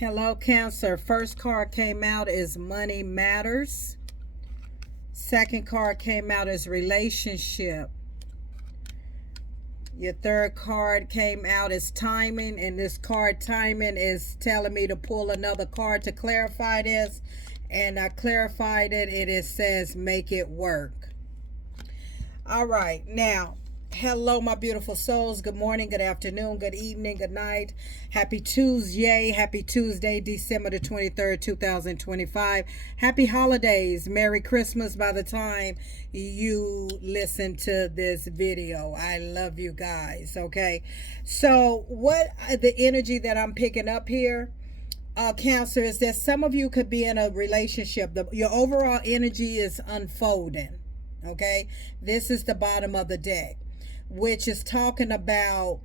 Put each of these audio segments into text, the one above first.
Hello, Cancer. First card came out is Money Matters. Second card came out as Relationship. Your third card came out as Timing, and this card Timing is telling me to pull another card to clarify this. And I clarified it. It says make it work. All right, now hello, my beautiful souls. Good morning, good afternoon, good evening, good night. Happy Tuesday. Happy Tuesday, December the 23rd, 2025. Happy holidays. Merry Christmas by the time you listen to this video. I love you guys. Okay. So, what the energy that I'm picking up here, Cancer, is that some of you could be in a relationship. Your overall energy is unfolding. Okay. This is the bottom of the deck, which is talking about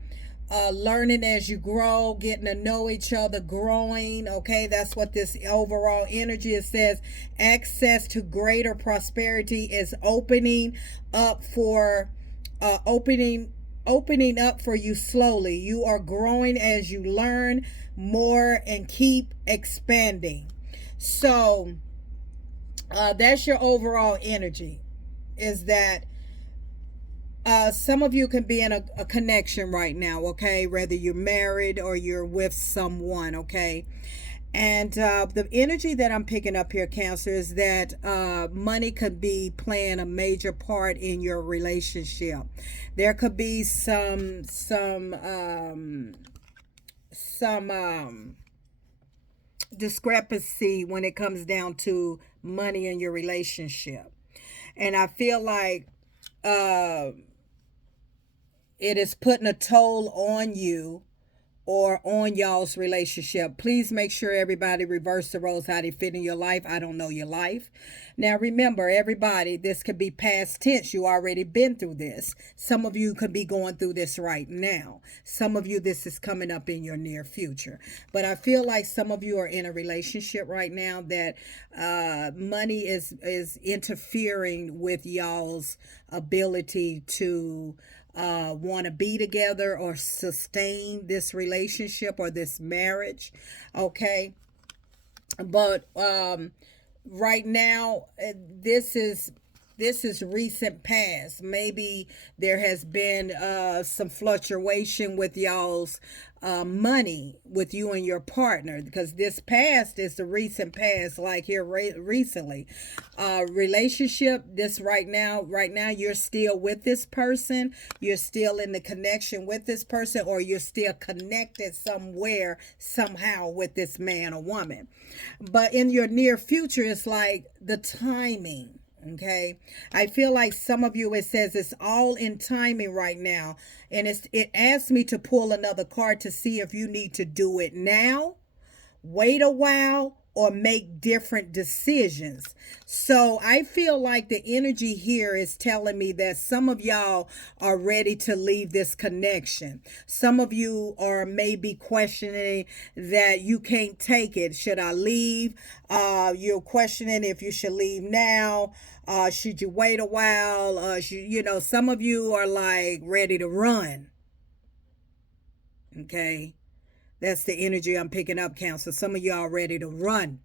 learning as you grow, getting to know each other, growing. Okay, that's what this overall energy it says. Access to greater prosperity is opening up for opening up for you slowly. You are growing as you learn more and keep expanding. So that's your overall energy. Is that some of you can be in a connection right now, okay? Whether you're married or you're with someone, okay? And the energy that I'm picking up here, Cancer, is that money could be playing a major part in your relationship. There could be some discrepancy when it comes down to money in your relationship, and I feel like uh, it is putting a toll on you or on y'all's relationship. Please make sure everybody reverse the roles how they fit in your life. I don't know your life. Now remember, everybody, this could be past tense. You already been through this. Some of you could be going through this right now. Some of you, this is coming up in your near future. But I feel like some of you are in a relationship right now that money is interfering with y'all's ability to want to be together or sustain this relationship or this marriage. Okay. But right now, this is recent past. Maybe there has been some fluctuation with y'all's money with you and your partner, because this past is the recent past, like here recently. Relationship, this right now you're still with this person, you're still in the connection with this person, or you're still connected somewhere somehow with this man or woman. But in your near future, it's like the timing. Okay, I feel like some of you, it says it's all in timing right now, and it asked me to pull another card to see if you need to do it now, wait a while, or make different decisions. So I feel like the energy here is telling me that some of y'all are ready to leave this connection. Some of you are maybe questioning that you can't take it. Should I leave? You're questioning if you should leave now. Should you wait a while? Some of you are like ready to run. Okay. That's the energy I'm picking up, Cancer. Some of y'all ready to run.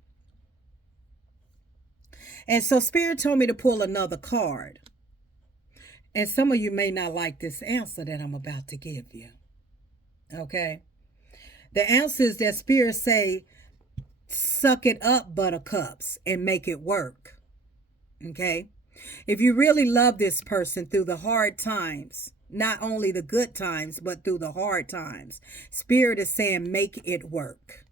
And so Spirit told me to pull another card. And some of you may not like this answer that I'm about to give you. Okay. The answer is that Spirit say, suck it up, buttercups, and make it work. Okay. If you really love this person through the hard times, not only the good times, but through the hard times, Spirit is saying, make it work.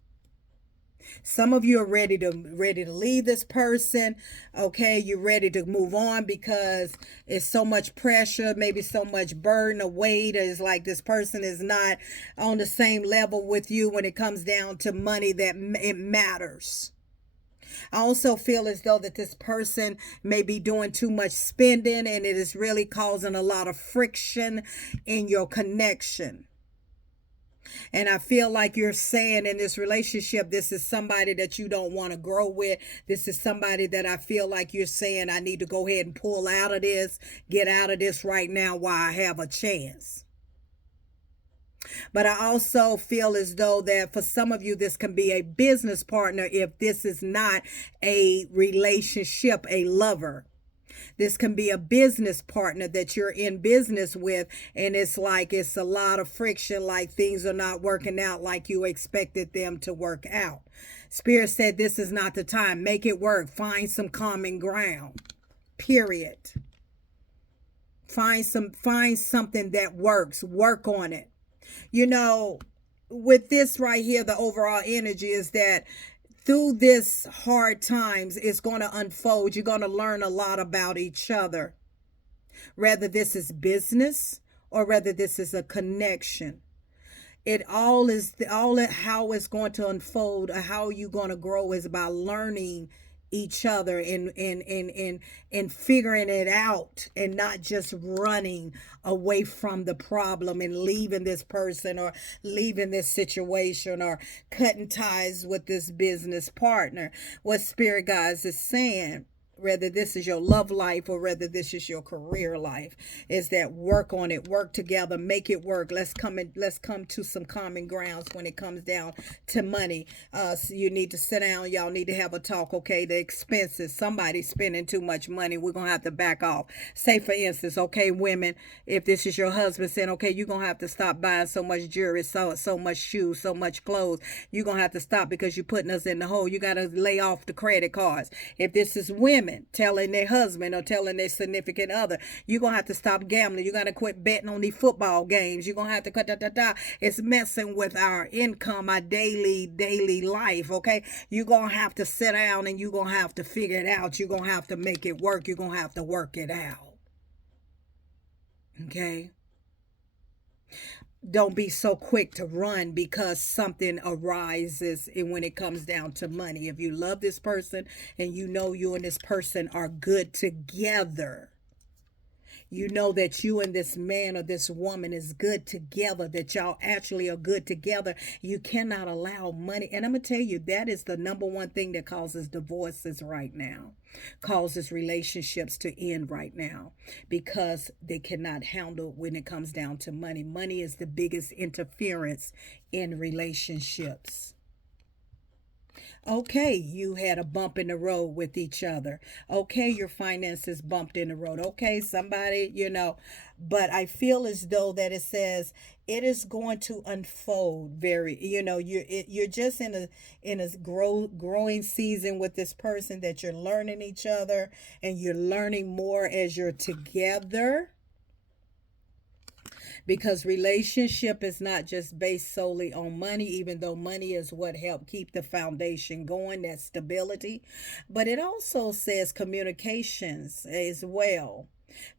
Some of you are ready to leave this person. Okay, you're ready to move on because it's so much pressure, maybe so much burden or weight. It's like this person is not on the same level with you when it comes down to money, that it matters. I also feel as though that this person may be doing too much spending, and it is really causing a lot of friction in your connection. And I feel like you're saying in this relationship, this is somebody that you don't want to grow with. This is somebody that I feel like you're saying, I need to go ahead and pull out of this, get out of this right now while I have a chance. But I also feel as though that for some of you, this can be a business partner if this is not a relationship, a lover. This can be a business partner that you're in business with, and it's like it's a lot of friction, like things are not working out like you expected them to work out. Spirit said this is not the time. Make it work. Find some common ground. Period. Find something that works. Work on it. You know, with this right here, the overall energy is that through this hard times, it's going to unfold. You're going to learn a lot about each other, whether this is business or whether this is a connection. It all is how it's going to unfold, or how you're going to grow is by learning each other and figuring it out, and not just running away from the problem and leaving this person or leaving this situation or cutting ties with this business partner. What Spirit Guides is saying, whether this is your love life or whether this is your career life, is that work on it, work together, make it work. Let's come to some common grounds when it comes down to money. So you need to sit down, y'all need to have a talk. Okay, the expenses, somebody's spending too much money, we're gonna have to back off. Say for instance, okay, women, if this is your husband saying, okay, you're gonna have to stop buying so much jewelry, so much shoes, so much clothes, you're gonna have to stop because you're putting us in the hole. You gotta lay off the credit cards. If this is women telling their husband or telling their significant other, you're gonna have to stop gambling, you gotta quit betting on these football games, you're gonna have to cut it's messing with our income, our daily life. Okay, you're gonna have to sit down and you're gonna have to figure it out. You're gonna have to make it work. You're gonna have to work it out. Okay, don't be so quick to run because something arises. And when it comes down to money, if you love this person and you know you and this person are good together, you know that you and this man or this woman is good together, that y'all actually are good together, you cannot allow money. And I'm going to tell you, that is the number one thing that causes divorces right now, causes relationships to end right now, because they cannot handle when it comes down to money. Money is the biggest interference in relationships. Okay, you had a bump in the road with each other. Okay, your finances bumped in the road. Okay, somebody, but I feel as though that it says it is going to unfold very, you're just in a growing season with this person, that you're learning each other and you're learning more as you're together, because relationship is not just based solely on money, even though money is what helped keep the foundation going, that stability. But it also says communications as well,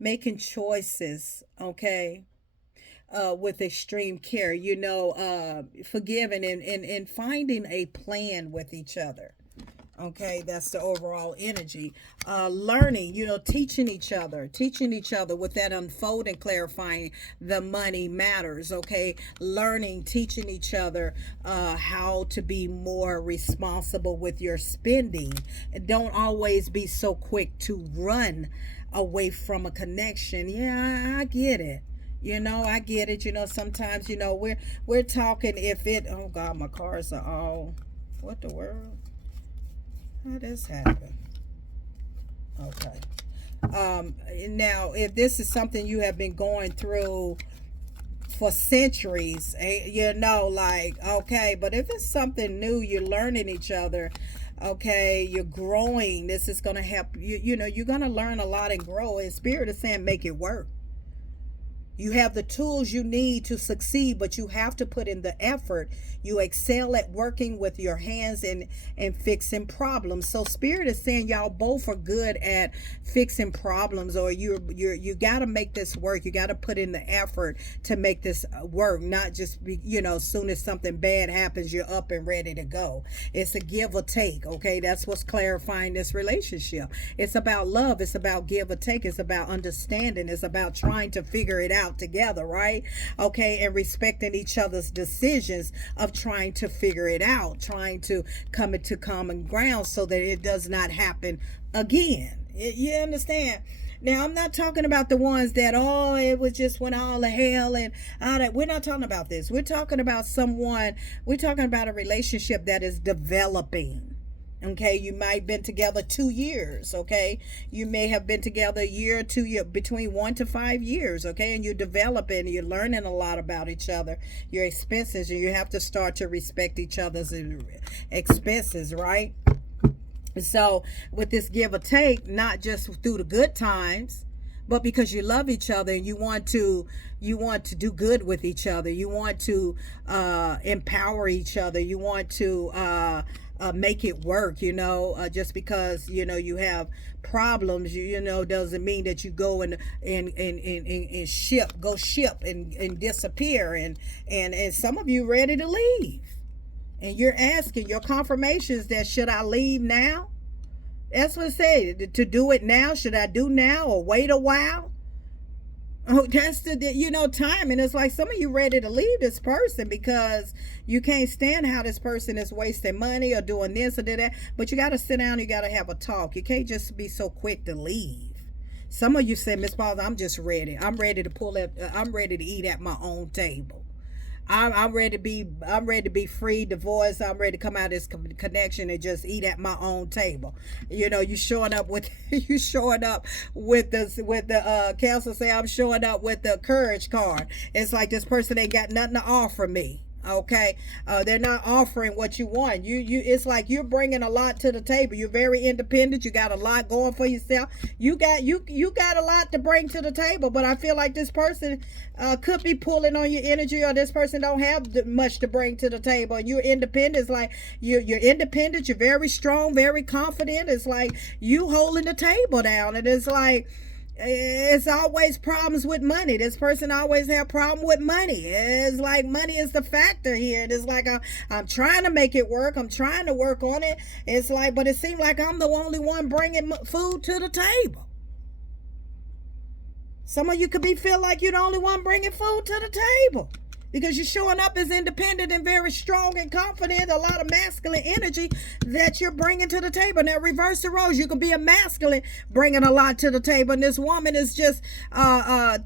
making choices, okay, with extreme care, forgiving and finding a plan with each other. Okay, that's the overall energy. Learning, teaching each other with that unfolding, clarifying the money matters. Okay, learning, teaching each other how to be more responsible with your spending. Don't always be so quick to run away from a connection. Yeah, I get it. I get it. Sometimes, we're talking if it, oh God, my cars are all, what the world? How does happen? Okay. Now, if this is something you have been going through for centuries, okay, but if it's something new, you're learning each other, okay, you're growing, this is going to help you, you're going to learn a lot and grow, and Spirit is saying make it work. You have the tools you need to succeed, but you have to put in the effort. You excel at working with your hands and fixing problems. So Spirit is saying y'all both are good at fixing problems, or you got to make this work. You got to put in the effort to make this work, not just be, as soon as something bad happens, you're up and ready to go. It's a give or take, okay? That's what's clarifying this relationship. It's about love. It's about give or take. It's about understanding. It's about trying to figure it out together, right? Okay, and respecting each other's decisions of trying to figure it out, trying to come into common ground so that it does not happen again. You understand? Now, I'm not talking about the ones that, oh, it was just when all the hell and all that. We're not talking about this. We're talking about we're talking about a relationship that is developing. Okay, you might have been together 2 years. Okay, you may have been together a year or 2 years, between 1 to 5 years. Okay, and you're developing, you're learning a lot about each other, your expenses, and you have to start to respect each other's expenses, right? So with this give or take, not just through the good times, but because you love each other and you want to do good with each other, you want to empower each other, you want to make it work. Just because you have problems, doesn't mean that you go and ship and disappear, and some of you ready to leave. And you're asking your confirmations that, should I leave now? That's what it said. To do it now. Should I do now or wait a while? Oh, that's the time. And it's like some of you ready to leave this person because you can't stand how this person is wasting money or doing this or that. But you got to sit down. You got to have a talk. You can't just be so quick to leave. Some of you said, Miss Paul, I'm just ready. I'm ready to pull up. I'm ready to eat at my own table. I'm ready to be free, divorced. I'm ready to come out of this connection and just eat at my own table. You showing up with the counsel say, I'm showing up with the courage card. It's like this person ain't got nothing to offer me. Okay, they're not offering what you want. It's like you're bringing a lot to the table. You're very independent. You got a lot going for yourself. You got a lot to bring to the table. But I feel like this person could be pulling on your energy, or this person don't have much to bring to the table. And you're independent. It's like you're independent. You're very strong, very confident. It's like you holding the table down, and it's like, it's always problems with money. This person always have problem with money. It's like money is the factor here. And it's like I'm trying to make it work. I'm trying to work on it. It's like, but it seems like I'm the only one bringing food to the table. Some of you could feel like you're the only one bringing food to the table, because you're showing up as independent and very strong and confident, a lot of masculine energy that you're bringing to the table. Now, reverse the roles. You can be a masculine bringing a lot to the table, and this woman is just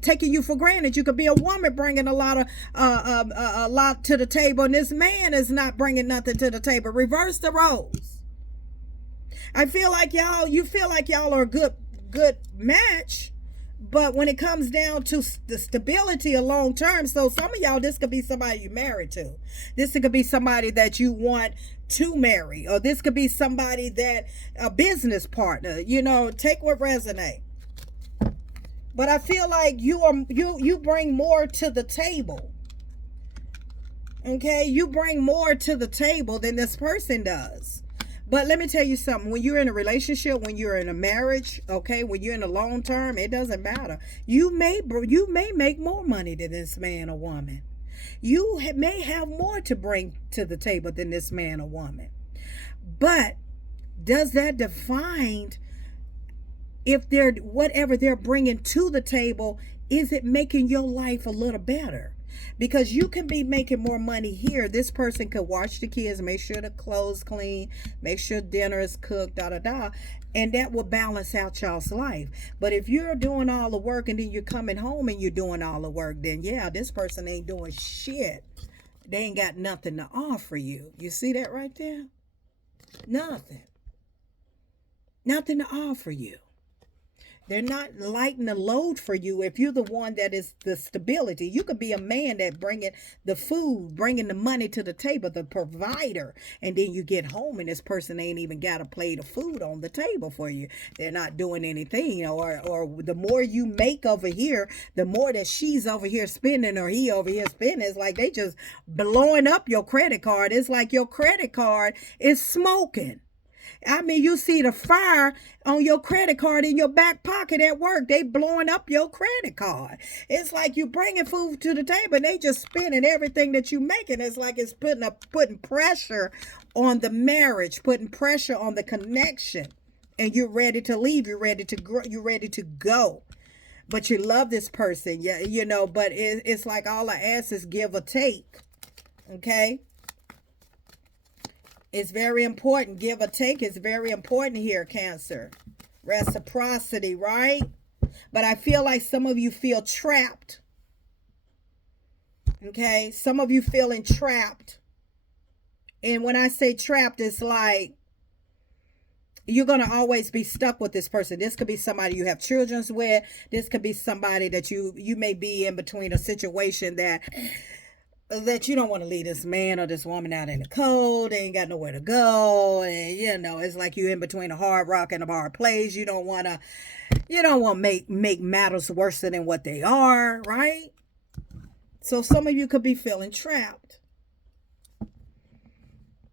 taking you for granted. You could be a woman bringing a lot to the table, and this man is not bringing nothing to the table. Reverse the roles. I feel like you feel like y'all are a good match. But when it comes down to the stability of long term, so some of y'all, this could be somebody you married to. This could be somebody that you want to marry, or this could be somebody that a business partner. Take what resonate. But I feel like you bring more to the table. Okay, you bring more to the table than this person does. But let me tell you something. When you're in a relationship, when you're in a marriage, okay, when you're in a long term, it doesn't matter. You may make more money than this man or woman. You may have more to bring to the table than this man or woman. But does that define if whatever they're bringing to the table, is it making your life a little better? Because you can be making more money here. This person could watch the kids, make sure the clothes clean, make sure dinner is cooked, and that will balance out y'all's life. But if you're doing all the work and then you're coming home and you're doing all the work, then yeah, this person ain't doing shit. They ain't got nothing to offer you. You see that right there? Nothing to offer you. They're not lighting the load for you if you're the one that is the stability. You could be a man that bringing the food, bringing the money to the table, the provider, and then you get home and this person ain't even got a plate of food on the table for you. They're not doing anything, or the more you make over here, the more that she's over here spending or he over here spending. It's like they just blowing up your credit card. It's like your credit card is smoking. I mean, you see the fire on your credit card in your back pocket at work. They blowing up your credit card. It's like you bringing food to the table and they just spending everything that you making. It's like it's putting pressure on the marriage, putting pressure on the connection. And you're ready to leave. You're ready to grow. You're ready to go. But you love this person. Yeah, but it's like all I ask is give or take. Okay? It's very important. Give or take is very important here, Cancer. Reciprocity, right? But I feel like some of you feel trapped. Okay, some of you feeling trapped. And when I say trapped, it's like you're going to always be stuck with this person. This could be somebody you have children with. This could be somebody that you may be in between a situation that you don't want to leave this man or this woman out in the cold. They ain't got nowhere to go. And it's like you in between a hard rock and a hard place. You don't want to make matters worse than what they are, right? So some of you could be feeling trapped.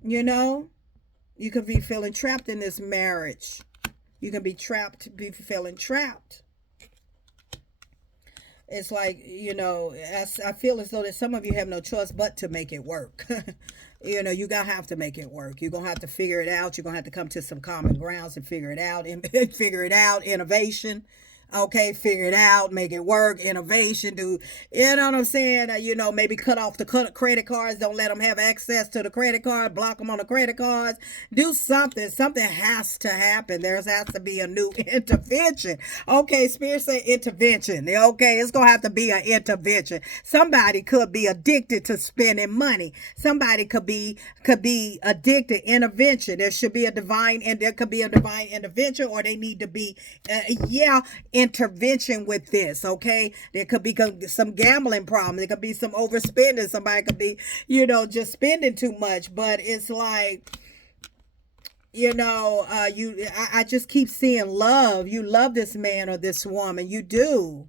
You could be feeling trapped in this marriage. You can be feeling trapped. It's like, I feel as though that some of you have no choice but to make it work. You're going to have to make it work. You're going to have to figure it out. You're going to have to come to some common grounds and figure it out. And figure it out. Innovation. Okay, figure it out, make it work, innovation, do, you know what I'm saying? Maybe cut off the credit cards, don't let them have access to the credit card, block them on the credit cards, do something. Something has to happen. There has to be a new intervention. Okay, Spirit say intervention. Okay, it's going to have to be an intervention. Somebody could be addicted to spending money. Somebody could be addicted. Intervention. There could be a divine intervention, or they need to be, intervention with this. Okay, there could be some gambling problem, there could be some overspending, somebody could be just spending too much. But it's like I just keep seeing love. You love this man or this woman, you do,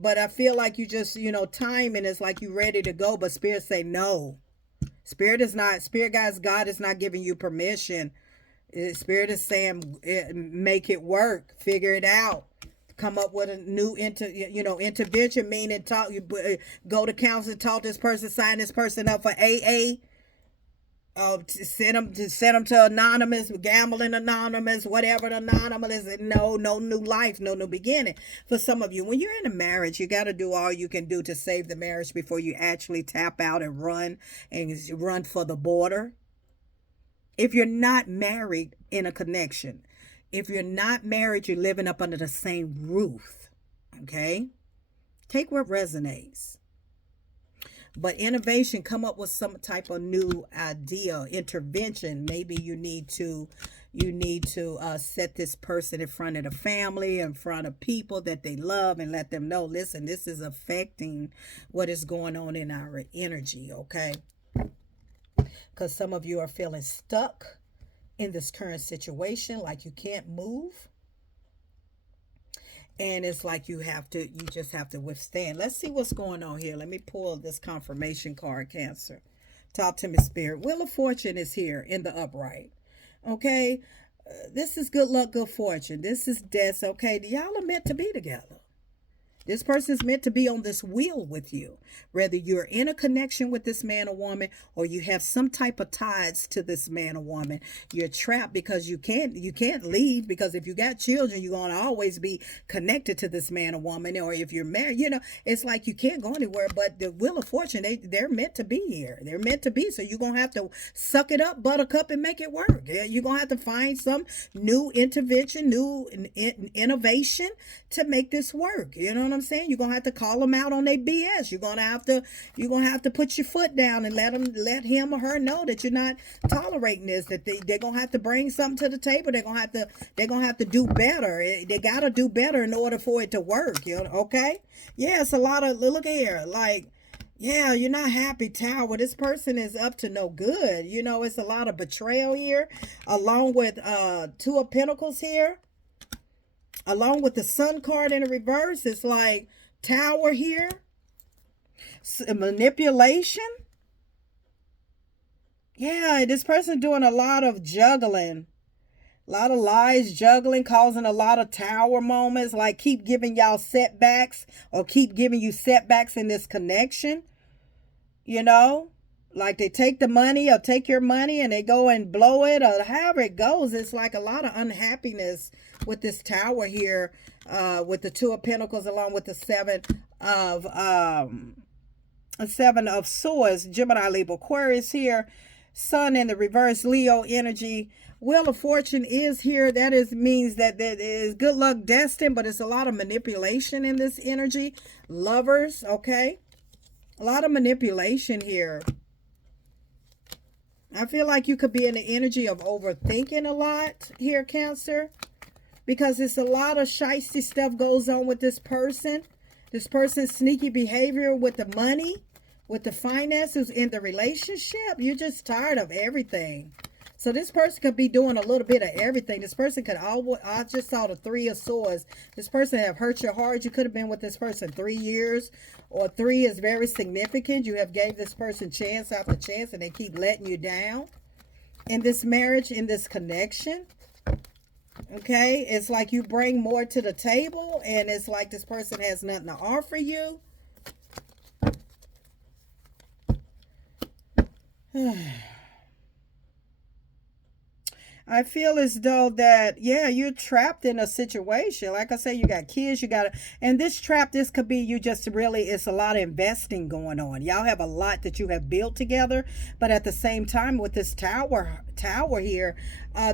but I feel like you just timing is like you ready to go, but Spirit say no. Spirit guys, God is not giving you permission. Spirit is saying, make it work, figure it out, come up with a new intervention. Meaning, go to counseling, talk this person, sign this person up for AA. Send them to anonymous, gambling anonymous, whatever the anonymous is. No new life, no new beginning. For some of you, when you're in a marriage, you got to do all you can do to save the marriage before you actually tap out and run for the border. If you're not married in a connection, if you're not married, you're living up under the same roof. Okay? Take what resonates. But innovation, come up with some type of new idea, intervention. Maybe you need to set this person in front of the family, in front of people that they love, and let them know, listen, this is affecting what is going on in our energy. Okay? Because some of you are feeling stuck in this current situation, like you can't move. And it's like you just have to withstand. Let's see what's going on here. Let me pull this confirmation card, Cancer. Talk to me, Spirit. Wheel of Fortune is here in the upright. Okay? This is good luck, good fortune. This is death. Okay? Y'all are meant to be together. This person is meant to be on this wheel with you. Whether you're in a connection with this man or woman, or you have some type of ties to this man or woman, you're trapped because you can't leave, because if you got children, you're going to always be connected to this man or woman. Or if you're married, it's like you can't go anywhere. But the Wheel of Fortune, they're meant to be here. They're meant to be. So you're going to have to suck it up, buttercup, and make it work. You're going to have to find some new intervention, new innovation to make this work. You know what I'm saying? You're gonna have to call them out on their BS. You're gonna have to put your foot down and let him or her know that you're not tolerating this. That they're gonna have to bring something to the table. They're gonna have to do better. They gotta do better in order for it to work. Okay? Yeah, it's a lot of, look here, like, yeah, you're not happy, Tower. This person is up to no good. It's a lot of betrayal here, along with Two of Pentacles here. Along with the Sun card in the reverse, it's like Tower here. Manipulation. Yeah, this person doing a lot of juggling. A lot of lies, juggling, causing a lot of Tower moments. Like keep giving y'all setbacks, or keep giving you setbacks in this connection. Like they take the money or take your money and they go and blow it, or however it goes. It's like a lot of unhappiness with this Tower here, with the Two of Pentacles, along with the Seven of Swords, Gemini, Libra, Aquarius here. Sun in the reverse, Leo energy. Wheel of Fortune is here. That is means that there is good luck destined, but it's a lot of manipulation in this energy. Lovers, okay? A lot of manipulation here. I feel like you could be in the energy of overthinking a lot here, Cancer, because it's a lot of shysty stuff goes on with this person. This person's sneaky behavior with the money, with the finances in the relationship. You're just tired of everything. So this person could be doing a little bit of everything. This person could always, I just saw the Three of Swords. This person have hurt your heart. You could have been with this person 3 years, or 3 is very significant. You have gave this person chance after chance and they keep letting you down in this marriage, in this connection. Okay, it's like you bring more to the table and it's like this person has nothing to offer you. I feel as though that, yeah, you're trapped in a situation. Like I say, you got kids, and this trap, this could be you just really, it's a lot of investing going on. Y'all have a lot that you have built together, but at the same time with this tower here,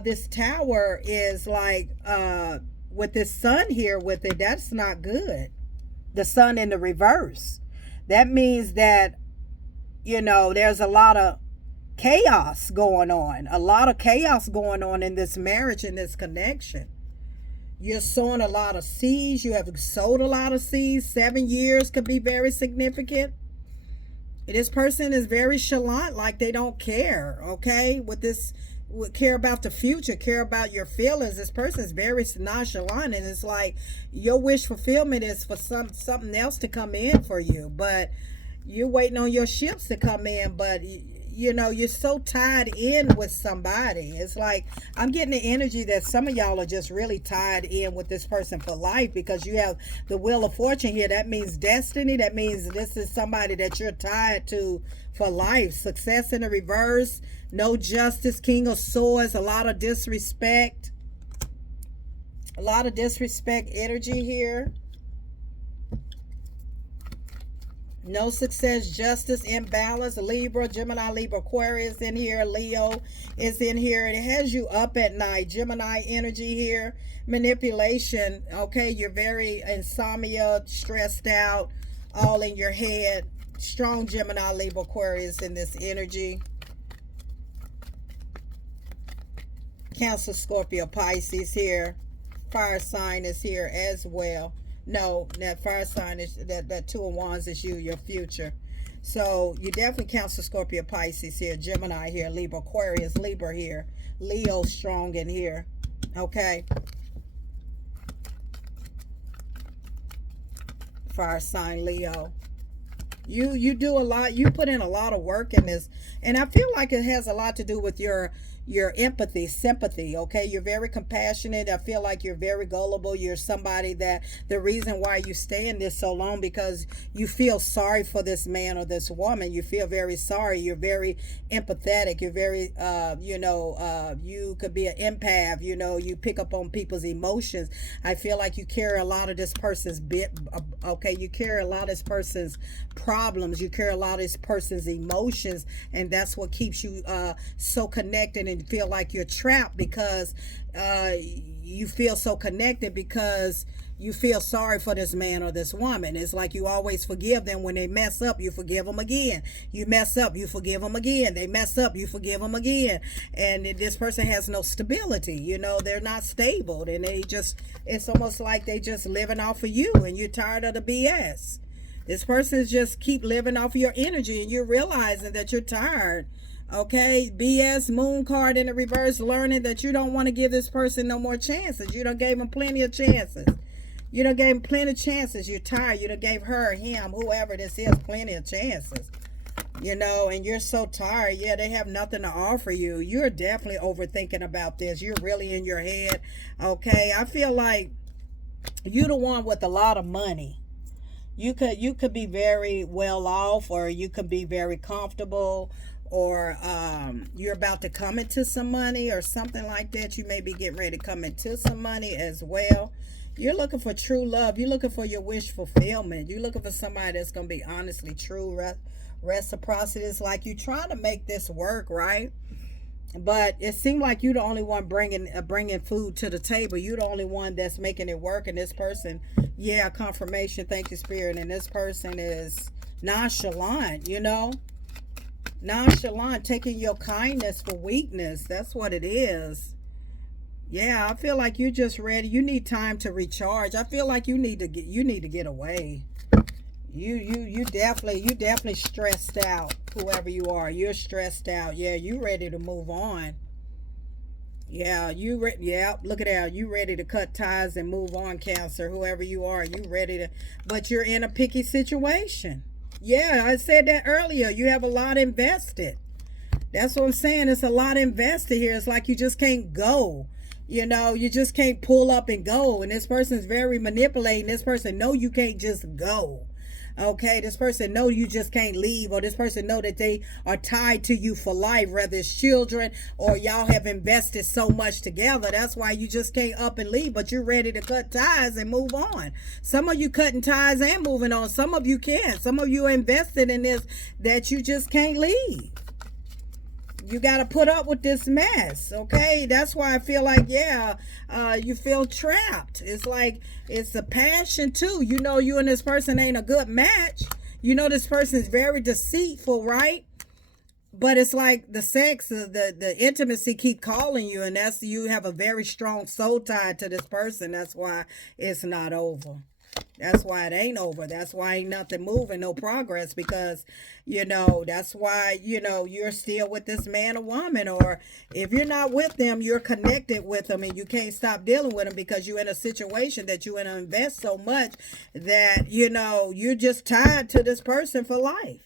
this tower is like, with this sun here with it, that's not good. The sun in the reverse. That means that, there's a lot of chaos going on. A lot of chaos going on in this marriage, in this connection. You're sowing a lot of seeds. You have sowed a lot of seeds. 7 years could be very significant. This person is very chalant, like they don't care, okay? Care about the future, care about your feelings. This person is very nonchalant, and it's like your wish fulfillment is for something else to come in for you, but you're waiting on your ships to come in, but you're so tied in with somebody. It's like I'm getting the energy that some of y'all are just really tied in with this person for life, because you have the Wheel of Fortune here. That means destiny. That means this is somebody that you're tied to for life. Success in the reverse, no justice, King of Swords, a lot of disrespect. A lot of disrespect energy here. No success, justice, imbalance, Libra, Gemini, Libra, Aquarius in here, Leo is in here. It has you up at night. Gemini energy here. Manipulation, okay? You're very insomnia, stressed out, all in your head. Strong Gemini, Libra, Aquarius in this energy. Cancer, Scorpio, Pisces here. Fire sign is here as well. No, that fire sign is that 2 of Wands is you, your future. So you definitely Cancer, Scorpio, Pisces here, Gemini here, Libra, Aquarius, Libra here, Leo strong in here. Okay. Fire sign Leo. You do a lot. You put in a lot of work in this, and I feel like it has a lot to do with your empathy, sympathy. Okay, you're very compassionate. I feel like you're very gullible. You're somebody that the reason why you stay in this so long, because you feel sorry for this man or this woman. You feel very sorry. You're very empathetic. You're very you could be an empath. You pick up on people's emotions. I feel like you carry a lot of this person's you carry a lot of this person's problems. You carry a lot of this person's emotions, and that's what keeps you so connected and feel like you're trapped, because you feel so connected because you feel sorry for this man or this woman. It's like you always forgive them. When they mess up, you forgive them again. You mess up, you forgive them again. They mess up, you forgive them again. And this person has no stability. They're not stable, and it's almost like they just living off of you, and you're tired of the BS. This person just keep living off of your energy, and you're realizing that you're tired. Okay, BS, moon card in the reverse, learning that you don't want to give this person no more chances. You done gave him plenty of chances. You done gave him plenty of chances. You're tired. You done gave her, him, whoever this is, plenty of chances. And you're so tired. Yeah, they have nothing to offer you. You're definitely overthinking about this. You're really in your head. Okay, I feel like you're the one with a lot of money. You could be very well off, or you could be very comfortable, or you're about to come into some money or something like that. You may be getting ready to come into some money as well. You're looking for true love. You're looking for your wish fulfillment. You're looking for somebody that's going to be honestly true. Reciprocity is like you trying to make this work, right? But it seemed like you're the only one bringing food to the table. You're the only one that's making it work. And this person, yeah, confirmation. Thank you, Spirit. And this person is nonchalant. Nonchalant, taking your kindness for weakness. That's what it is. Yeah, I feel like you're just ready. You need time to recharge. I feel like you need to get away. You definitely stressed out. Whoever you are, you're stressed out. Yeah, you ready to move on. Yeah, yeah, look at that. You ready to cut ties and move on, Cancer. Whoever you are, you ready to, but you're in a picky situation. Yeah, I said that earlier. You have a lot invested. That's what I'm saying. It's a lot invested here. It's like you just can't go. You just can't pull up and go. And this person's very manipulating. This person know you can't just go. Okay, this person know you just can't leave, or this person know that they are tied to you for life, whether it's children or y'all have invested so much together. That's why you just can't up and leave, but you're ready to cut ties and move on. Some of you cutting ties and moving on. Some of you can't. Some of you are invested in this that you just can't leave. You got to put up with this mess, okay? That's why I feel like, yeah, you feel trapped. It's like it's a passion too. You and this person ain't a good match. This person is very deceitful, right? But it's like the sex, the intimacy keep calling you, and you have a very strong soul tie to this person. That's why it's not over. That's why it ain't over. That's why ain't nothing moving, no progress, because, that's why, you're still with this man or woman, or if you're not with them, you're connected with them and you can't stop dealing with them because you're in a situation that you're going to invest so much that, you're just tied to this person for life.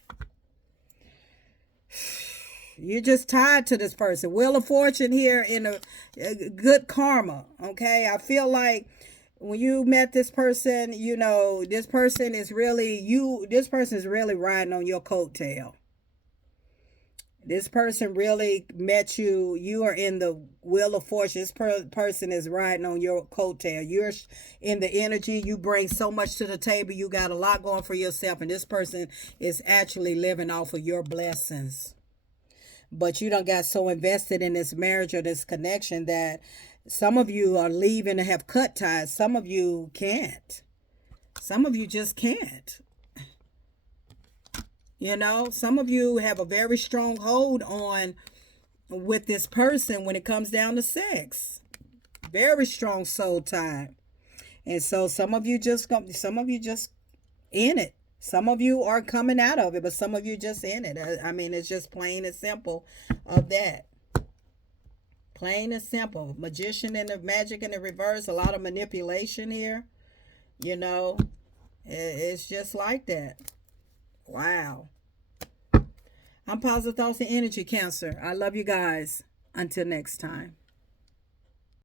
You're just tied to this person. Wheel of Fortune here in a good karma. Okay. I feel like when you met this person, this person is really riding on your coattail. This person really met you. You are in the wheel of fortune. This person is riding on your coattail. You're in the energy. You bring so much to the table. You got a lot going for yourself. And this person is actually living off of your blessings. But you don't got so invested in this marriage or this connection that some of you are leaving and have cut ties. Some of you can't. Some of you just can't. Some of you have a very strong hold on with this person when it comes down to sex. Very strong soul tie. And so some of you just in it. Some of you are coming out of it, but some of you just in it. I mean, it's just plain and simple of that. Plain and simple. Magician and the magic in the reverse. A lot of manipulation here. It's just like that. Wow. I'm Positive Thoughts and Energy, Cancer. I love you guys. Until next time.